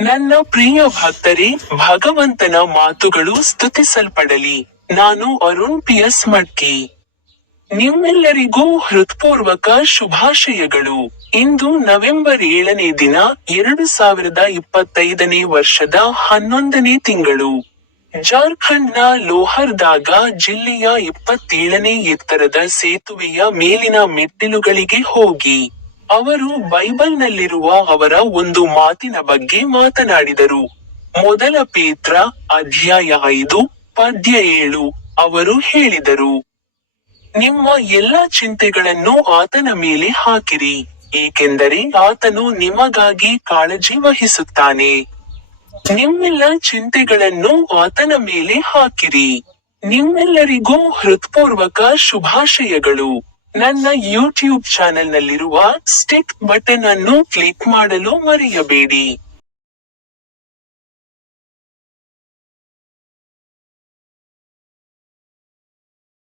ನನ್ನ ಪ್ರಿಯ ಭಕ್ತರೇ, ಭಗವಂತನ ಮಾತುಗಳು ಸ್ತುತಿಸಲ್ಪಡಲಿ. ನಾನು ಅರುಣ್ ಪಿ ಎಸ್ ಮಡ್ಕಿ. ನಿಮ್ಮೆಲ್ಲರಿಗೂ ಹೃತ್ಪೂರ್ವಕ ಶುಭಾಶಯಗಳು. ಇಂದು ನವೆಂಬರ್ ಏಳನೇ ದಿನ ಎರಡು ಸಾವಿರದ ಇಪ್ಪತ್ತೈದನೇ ವರ್ಷದ ಹನ್ನೊಂದನೇ ತಿಂಗಳು. ಜಾರ್ಖಂಡ್ನ ಲೋಹರ್ದಾಗ ಜಿಲ್ಲೆಯ ಇಪ್ಪತ್ತೇಳನೇ ಎತ್ತರದ ಸೇತುವೆಯ ಮೇಲಿನ ಮೆಟ್ಟಿಲುಗಳಿಗೆ ಹೋಗಿ. ಅವರು ಬೈಬಲ್ನಲ್ಲಿರುವ ಅವರ ಒಂದು ಮಾತಿನ ಬಗ್ಗೆ ಮಾತನಾಡಿದರು. ಮೊದಲ ಪೇತ್ರ ಅಧ್ಯಾಯ ಐದು ಪದ್ಯ ಏಳು ಅವರು ಹೇಳಿದರು, ನಿಮ್ಮ ಎಲ್ಲ ಚಿಂತೆಗಳನ್ನು ಆತನ ಮೇಲೆ ಹಾಕಿರಿ, ಏಕೆಂದರೆ ಆತನು ನಿಮಗಾಗಿ ಕಾಳಜಿ ವಹಿಸುತ್ತಾನೆ. ನಿಮ್ಮೆಲ್ಲ ಚಿಂತೆಗಳನ್ನು ಆತನ ಮೇಲೆ ಹಾಕಿರಿ. ನಿಮ್ಮೆಲ್ಲರಿಗೂ ಹೃತ್ಪೂರ್ವಕ ಶುಭಾಶಯಗಳು. ನನ್ನ ಯೂಟ್ಯೂಬ್ ಚಾನೆಲ್ನಲ್ಲಿರುವ ಸ್ಟಿಕ್ ಬಟನ್ ಅನ್ನು ಕ್ಲಿಕ್ ಮಾಡಲು ಮರೆಯಬೇಡಿ.